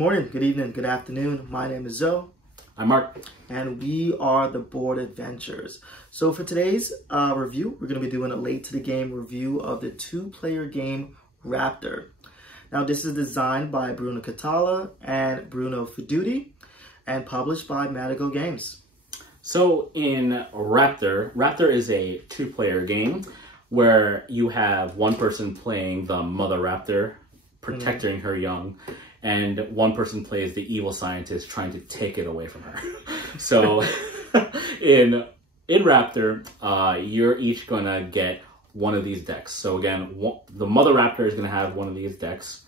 morning, good evening, good afternoon. My name is Zoe. I'm Mark. And we are the Board Adventures. So for today's review, we're going to be doing a late to the game review of the two-player game Raptor. Now this is designed by Bruno Catala and Bruno Feduti and published by Madigo Games. So in Raptor is a two-player game where you have one person playing the mother raptor, protecting her young, and one person plays the evil scientist trying to take it away from her. So in Raptor, you're each gonna get one of these decks. So again, the mother raptor is gonna have one of these decks,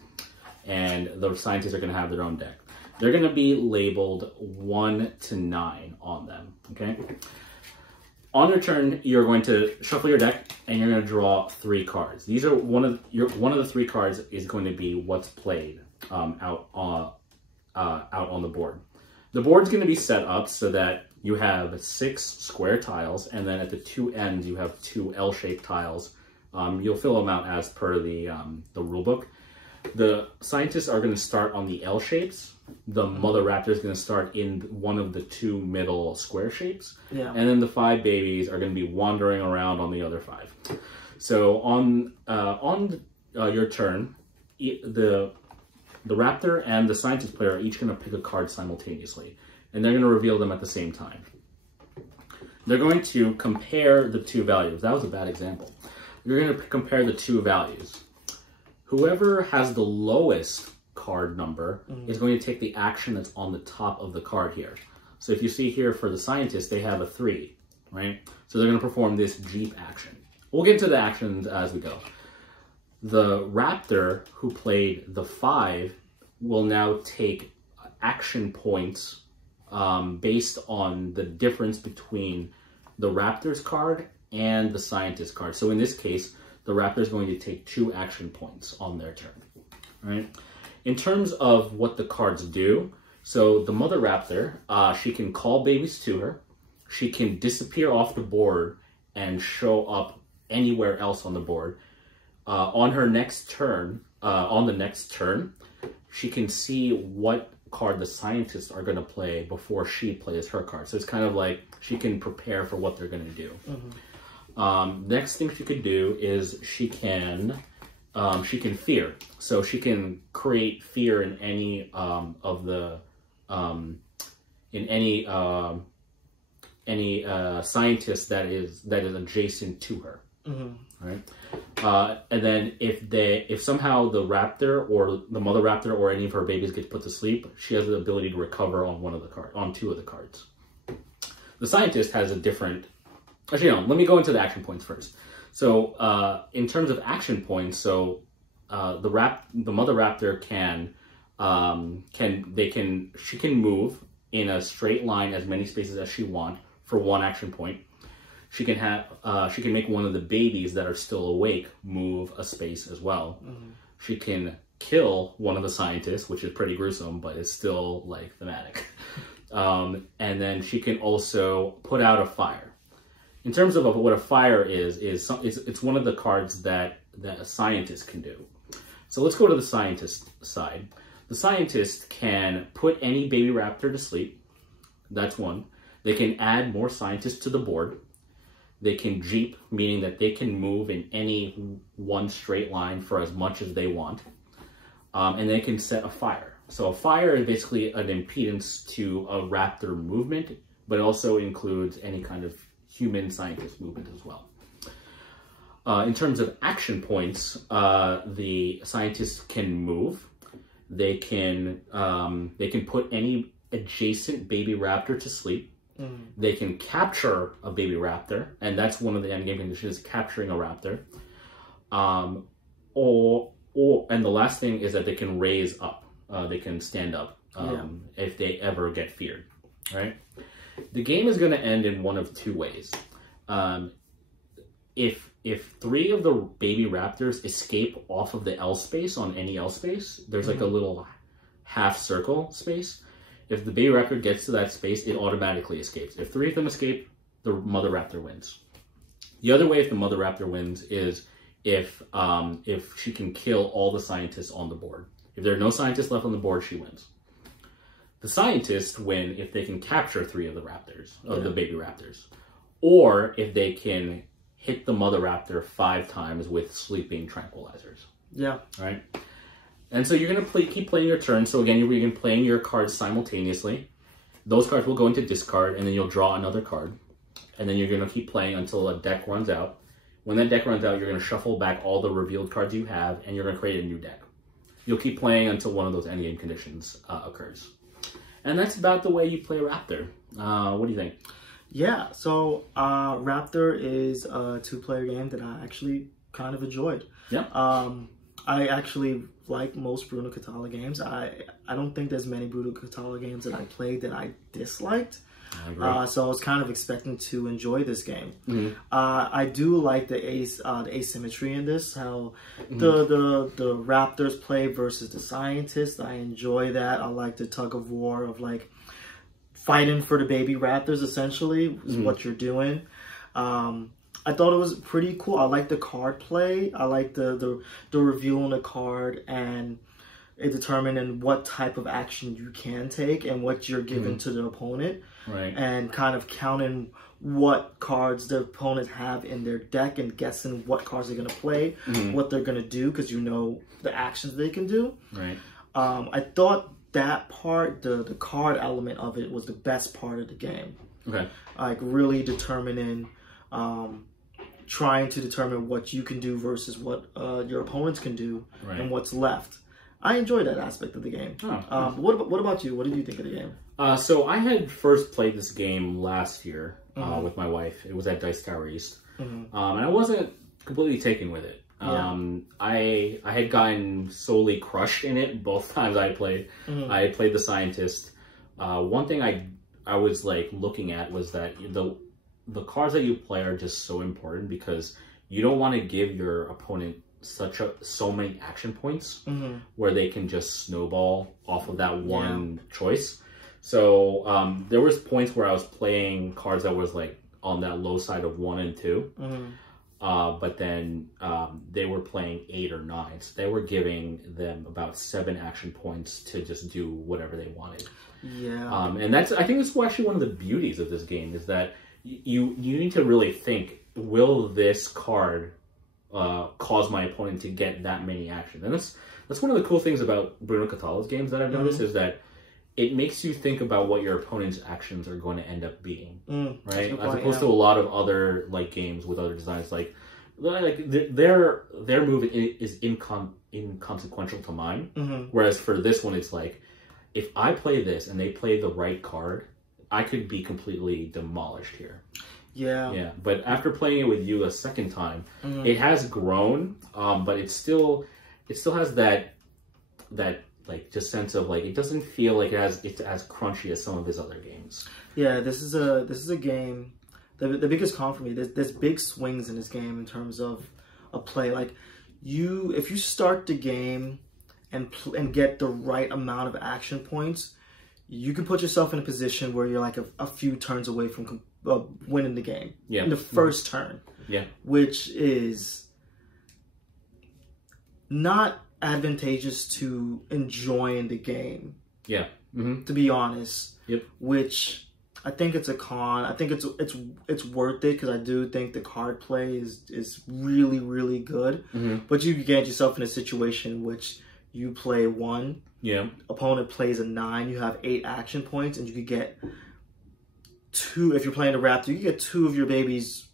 and the scientists are gonna have their own deck. They're gonna be labeled 1 to 9 on them, okay? On your turn, you're going to shuffle your deck, and you're going to draw 3 cards. These are one of the 3 cards is going to be what's played out on the board. The board's going to be set up so that you have 6 square tiles, and then at the 2 ends you have 2 L-shaped tiles. You'll fill them out as per the rule book. The scientists are going to start on the L shapes. The mother raptor is going to start in one of the 2 middle square shapes. Yeah. And then the 5 babies are going to be wandering around on the other 5. So on your turn, the raptor and the scientist player are each going to pick a card simultaneously. And they're going to reveal them at the same time. They're going to compare the 2 values. That was a bad example. You're going to compare the 2 values. Whoever has the lowest card number is going to take the action that's on the top of the card here. So if you see here for the scientists, they have a 3, right? So they're going to perform this Jeep action. We'll get into the actions as we go. The raptor who played the 5 will now take action points based on the difference between the raptor's card and the scientist card. So in this case, the raptor is going to take 2 action points on their turn, right? In terms of what the cards do, so the mother raptor, she can call babies to her. She can disappear off the board and show up anywhere else on the board. On her next turn, she can see what card the scientists are going to play before she plays her card. So it's kind of like she can prepare for what they're going to do. Next thing she could do is she can fear. So she can create fear in any scientist that is adjacent to her. Right? And then if somehow the raptor or the mother raptor or any of her babies get put to sleep, she has the ability to recover on 2 of the cards. The scientist has a different. Actually, no, let me go into the action points first. So, in terms of action points, so the mother raptor she can move in a straight line as many spaces as she wants for 1 action point. She can make one of the babies that are still awake move a space as well. She can kill one of the scientists, which is pretty gruesome, but it's still like thematic. And then she can also put out a fire. In terms of what a fire is it's one of the cards that a scientist can do. So let's go to the scientist side. The scientist can put any baby raptor to sleep. That's 1. They can add more scientists to the board. They can jeep, meaning that they can move in any one straight line for as much as they want. And they can set a fire. So a fire is basically an impedance to a raptor movement, but it also includes any kind of human scientist movement as well. In terms of action points, the scientists can move. They can put any adjacent baby raptor to sleep. They can capture a baby raptor, and that's one of the endgame conditions, capturing a raptor. And the last thing is that they can raise up. They can stand up if they ever get feared, right? The game is going to end in one of 2 ways. If 3 of the baby raptors escape off of the L space on any L space, there's like a little half circle space. If the baby raptor gets to that space, it automatically escapes. If 3 of them escape, the mother raptor wins. The other way if the mother raptor wins is if she can kill all the scientists on the board. If there are no scientists left on the board, she wins. The scientists win if they can capture 3 of the raptors, of the baby raptors, or if they can hit the mother raptor 5 times with sleeping tranquilizers. Yeah. Right? And so you're going to keep playing your turn. So again, you're going to be playing your cards simultaneously. Those cards will go into discard, and then you'll draw another card. And then you're going to keep playing until a deck runs out. When that deck runs out, you're going to shuffle back all the revealed cards you have, and you're going to create a new deck. You'll keep playing until one of those endgame conditions occurs. And that's about the way you play Raptor. What do you think? Yeah, so Raptor is a 2-player game that I actually kind of enjoyed. Yeah. I actually like most Bruno Catala games. I don't think there's many Bruno Catala games that I played that I disliked. So I was kind of expecting to enjoy this game. I do like the asymmetry in this, how the Raptors play versus the scientists. I enjoy that. I like the tug of war of like fighting for the baby raptors, essentially, is what you're doing. I thought it was pretty cool. I like the card play. I like the reveal on the card and it determining what type of action you can take and what you're giving to the opponent. Right. And kind of counting what cards the opponents have in their deck and guessing what cards they're going to play, what they're going to do, because you know the actions they can do. Right. I thought that part, the card element of it, was the best part of the game. Okay. Like really determining, trying to determine what you can do versus what your opponents can do, and what's left. I enjoyed that aspect of the game. Oh, what about you? What did you think of the game? So I had first played this game last year with my wife. It was at Dice Tower East. And I wasn't completely taken with it. I had gotten solely crushed in it both times I played. I had played the scientist. One thing I was like looking at was that the cards that you play are just so important because you don't want to give your opponent so many action points where they can just snowball off of that one choice. So there was points where I was playing cards that was like on that low side of 1 and 2. But then they were playing 8 or 9. So they were giving them about 7 action points to just do whatever they wanted. Yeah. And I think that's actually one of the beauties of this game is that you need to really think, will this card cause my opponent to get that many actions? And that's one of the cool things about Bruno Catala's games that I've noticed is that it makes you think about what your opponent's actions are going to end up being, right? As opposed to a lot of other like games with other designs, like their move is inconsequential to mine. Whereas for this one, it's like if I play this and they play the right card, I could be completely demolished here. Yeah. But after playing it with you a second time, it has grown, but it still has that like just sense of like it doesn't feel like it's as crunchy as some of his other games. Yeah, this is a game. The biggest con for me, there's big swings in this game in terms of a play. Like if you start the game and get the right amount of action points, you can put yourself in a position where you're like a few turns away from winning the game in the first turn. Yeah, which is not advantageous to enjoying the game. Yeah, to be honest. Yep. Which I think it's a con. I think it's worth it because I do think the card play is really, really good. But you get yourself in a situation which you play 1. Yeah. Opponent plays a 9. You have 8 action points, and you could get 2. If you're playing the Raptor, you get 2 of your babies.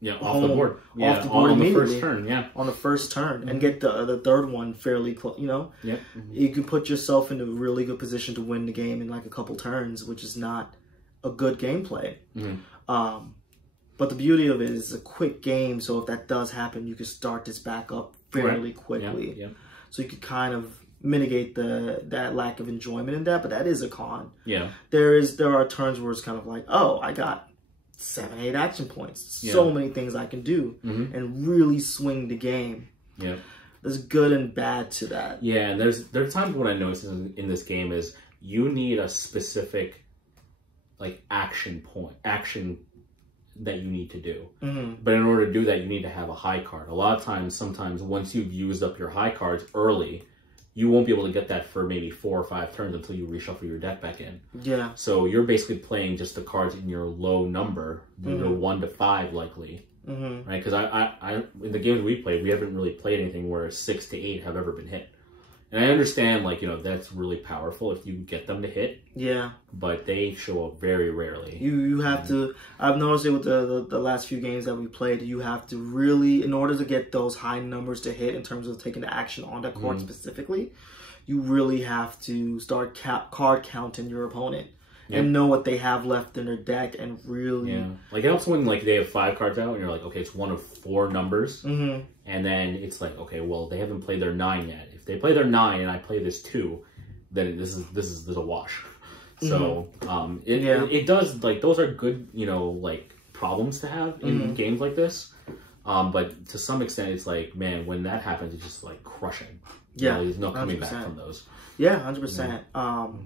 Yeah, off the board. Yeah, off the board on the first turn. Yeah, on the first turn, and get the third one fairly close. You know. Yeah. You can put yourself in a really good position to win the game in like a couple turns, which is not a good gameplay. But the beauty of it is it's a quick game, so if that does happen, you can start this back up fairly quickly. Yeah. So you could kind of mitigate that lack of enjoyment in that, but that is a con. Yeah. There are turns where it's kind of like, oh, I got 7, 8 action points. So many things I can do and really swing the game. Yeah. There's good and bad to that. Yeah, and there are times when I notice in this game is you need a specific like action that you need to do. But in order to do that, you need to have a high card. A lot of times, sometimes once you've used up your high cards early, you won't be able to get that for maybe 4 or 5 turns until you reshuffle your deck back in. Yeah. So you're basically playing just the cards in your low number, either 1 to 5 likely, right? Because I in the games we played, we haven't really played anything where 6 to 8 have ever been hit. And I understand, like, you know, that's really powerful if you get them to hit. Yeah. But they show up very rarely. You have to, I've noticed it with the last few games that we played, you have to really, in order to get those high numbers to hit in terms of taking the action on that card specifically, you really have to start card counting your opponent. And know what they have left in their deck and really... Yeah. Like, it helps when, like, they have 5 cards out and you're like, okay, it's one of 4 numbers. And then it's like, okay, well, they haven't played their 9 yet. If they play their 9 and I play this 2, then this is a wash. So, it does, like, those are good, you know, like, problems to have in games like this. But to some extent, it's like, man, when that happens, it's just, like, crushing. Yeah. You know, there's no coming 100%. back from those. Yeah, 100%.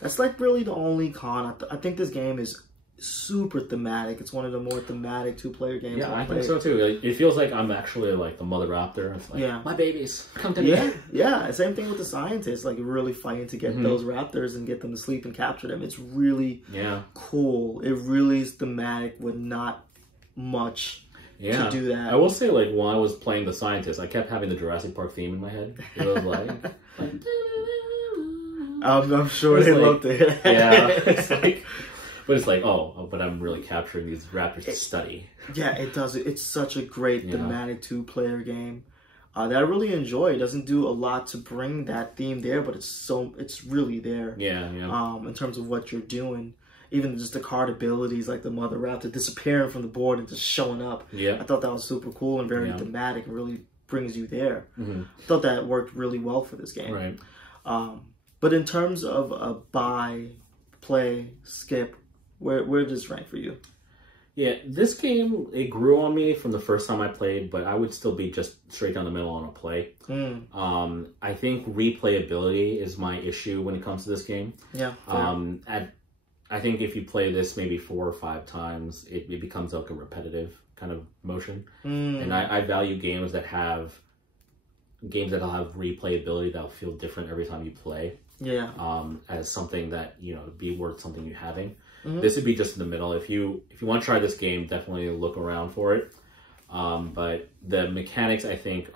That's like really the only con. I think this game is super thematic. It's one of the more thematic 2-player games. Yeah, I think so too. Like, it feels like I'm actually like the mother raptor. It's like, my babies, come to me. Yeah. Same thing with the scientists. Like, really fighting to get those raptors and get them to sleep and capture them. It's really cool. It really is thematic with not much to do that. I will say, like, when I was playing the scientist, I kept having the Jurassic Park theme in my head. It was like I'm sure they loved it. It's like, but it's like, but I'm really capturing these raptors to study. Yeah, it does. It's such a great thematic 2-player game that I really enjoy. It doesn't do a lot to bring that theme there, but it's really there. In terms of what you're doing, even just the card abilities, like the mother raptor disappearing from the board and just showing up. I thought that was super cool and very thematic and really brings you there. I thought that worked really well for this game. Right. But in terms of a buy, play, skip, where does this rank for you? Yeah, this game, it grew on me from the first time I played, but I would still be just straight down the middle on a play. I think replayability is my issue when it comes to this game. I think if you play this maybe 4 or 5 times, it becomes like a repetitive kind of motion. And I value games that'll have replayability that'll feel different every time you play. As something that, you know, be worth something you having. This would be just in the middle. If you want to try this game, definitely look around for it. But the mechanics, I think,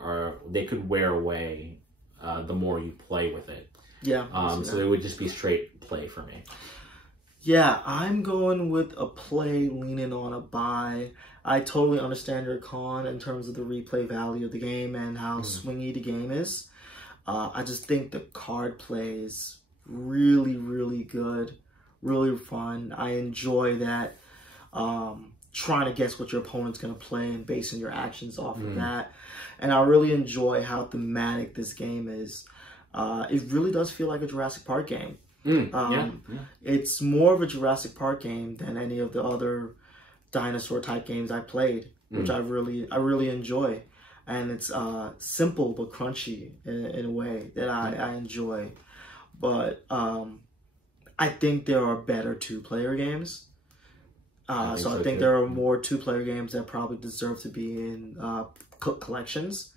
they could wear away the more you play with it. So it would just be straight play for me. Yeah, I'm going with a play, leaning on a buy. I totally understand your con in terms of the replay value of the game and how swingy the game is. I just think the card play is really, really good, really fun. I enjoy that, trying to guess what your opponent's going to play and basing your actions off of that. And I really enjoy how thematic this game is. It really does feel like a Jurassic Park game. It's more of a Jurassic Park game than any of the other dinosaur type games I played, which I really enjoy. And it's simple but crunchy in a way that I enjoy. But I think there are better 2-player games. I think there are more 2-player games that probably deserve to be in collections.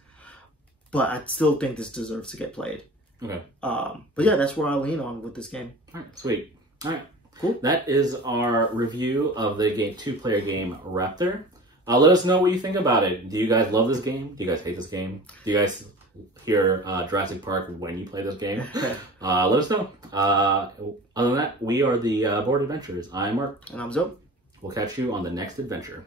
But I still think this deserves to get played. Okay. But yeah, that's where I lean on with this game. All right, sweet. All right, cool. That is our review of the 2-player game Raptor. Let us know what you think about it. Do you guys love this game? Do you guys hate this game? Do you guys hear Jurassic Park when you play this game? Let us know. Other than that, we are the Board Adventurers. I'm Mark. And I'm Zoe. We'll catch you on the next adventure.